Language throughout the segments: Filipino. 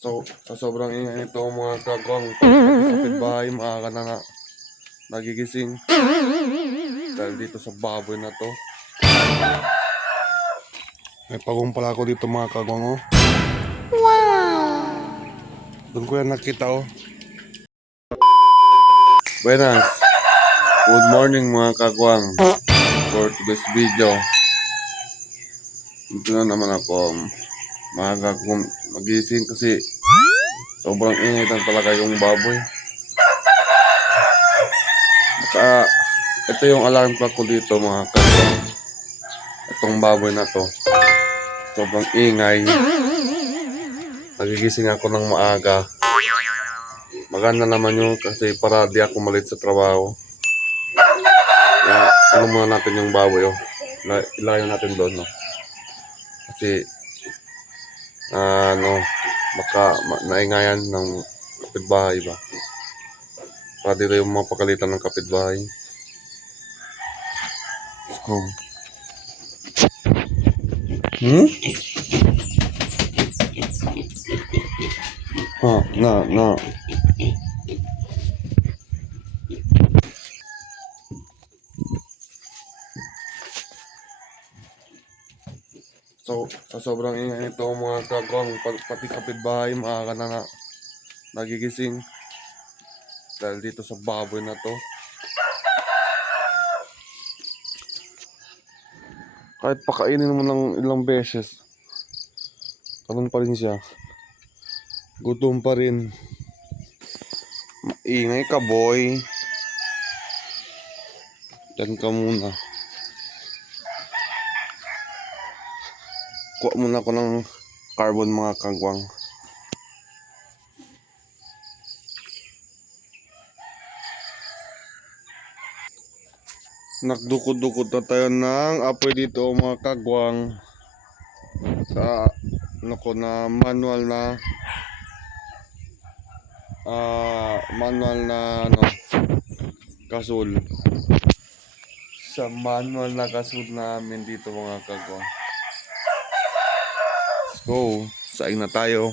So, sa sobrang ingay nito mga kagwang, kapitbahay, maaga na nagigising dahil dito sa baboy na to. May pagong pala ako dito mga kagwang, oh. Wow! Doon ko yan nakita, oh. Buenas! Good morning mga kagwang. For today's video, dito na naman ako. Maaga akong magising kasi sobrang ingay na talaga yung baboy. Ito yung alarm clock ko dito mga kagwang. Itong baboy na to, sobrang ingay. Nagigising ako ng maaga. Maganda naman yun kasi para di ako malit sa trabaho. Kaya ano muna natin yung baboy, oh. Ilayo natin doon, no? Kasi naingayan ng kapitbahay ba? Para dito yung mapakalitan ng kapitbahay. Oh. Na. So, sa sobrang ingay nito mga kagwang, pati kapitbahay, maaga na nagigising dahil dito sa baboy na to. Kahit pakainin mo ng ilang beses, talon pa rin siya. Gutom pa rin. Maingay ka, boy. Diyan ka muna. Kuha muna ako ng carbon mga kagwang. Nakdukod-dukod na tayo ng apoy dito mga kagwang. Sa manual na kasul. Sa manual na kasul namin dito mga kagwang. So, saing na tayo.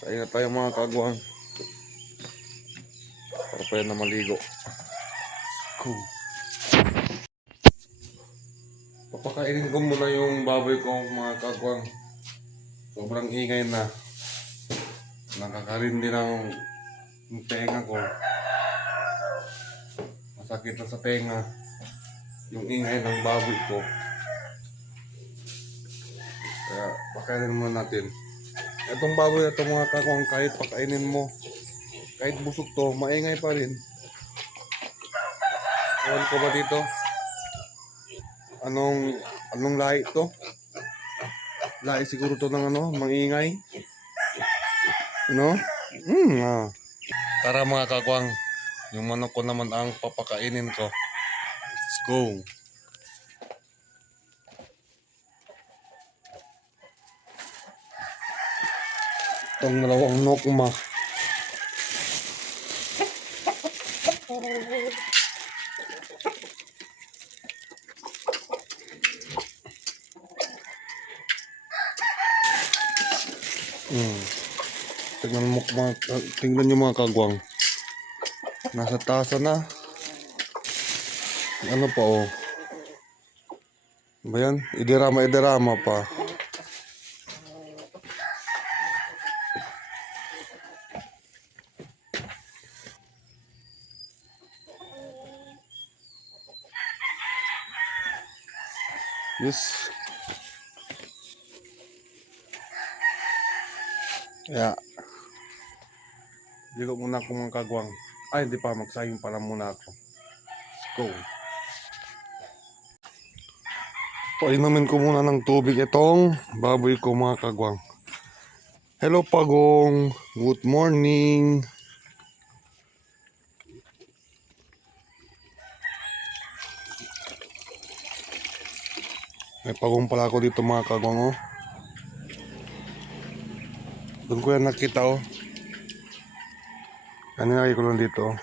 Saing na tayo mga kagwang. Para pa yan na maligo. Cool. Papakainin ko muna yung baboy ko mga kagwang. Sobrang ingay na. Nakakarindi ng tenga ko. Masakit na sa tenga yung ingay ng baboy ko. Kaya pakainin muna natin. Itong baboy na ito mga kagwang, kahit pakainin mo, kahit busog to, maingay pa rin. Ewan ko ba dito? Anong lahi to? Lahi siguro to ng mangingay. Tara mga kagwang, yung manok ko naman ang papakainin ko. Let's go. Itong dalawang nokma. Tingnan nyo mga kagwang. Nasa tasa na. Ano pa, oh. Ba yan? Idirama pa. Yes. Yeah. Ligo muna ako mga kagwang. Ay, hindi pa. Magsayong pala muna ako. Let's go. Painumin ko muna ng tubig itong baboy ko mga kagwang. Hello Pagong. Good morning. May pagong pala ako dito mga kagwang, oh. Doon ko yan nakita, oh. Kanina ko lang dito, oh.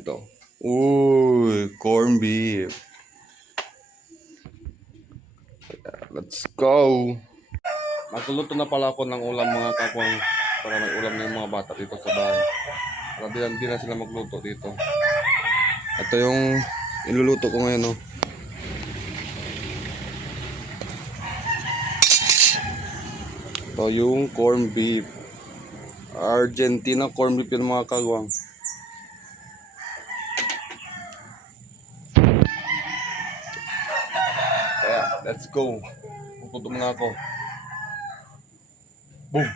Ito. Uy, corn beef. Let's go. Magluluto na pala ako ng ulam mga kakwang para may ulam na yung mga bata dito sa bahay. Para di na sila magluto dito. Ito yung iluluto ko ngayon, no. Ito yung corn beef. Argentina corn beef yung mga kagwang. Kaya, let's go. Pupunto muna ako. Boom!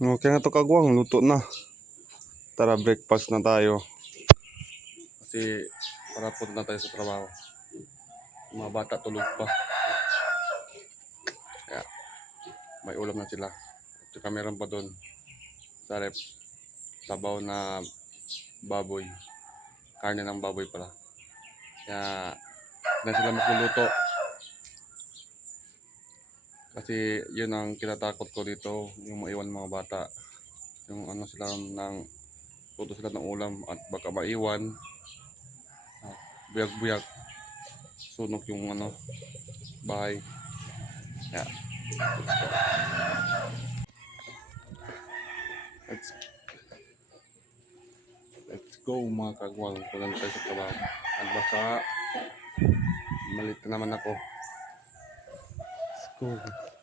Okay na to kagwang, luto na. Tara, breakfast na tayo. Kasi para punta na tayo sa trabaho. Yung mga bata tulog pa. Kaya may ulam na sila. At saka meron pa doon sa rep. Sabaw na baboy. Karne ng baboy pala. Kaya na sila magluluto. Kasi yun ang kinatakot ko dito. Yung maiwan mga bata. Yung ano sila ng luto sila ng ulam at baka maiwan. Buyag-buyag. Sunog yung ano bahay. Yeah. Let's go mga kagwang. Kulang tayo sa trabaho. At baka malit na naman ako. Let's go.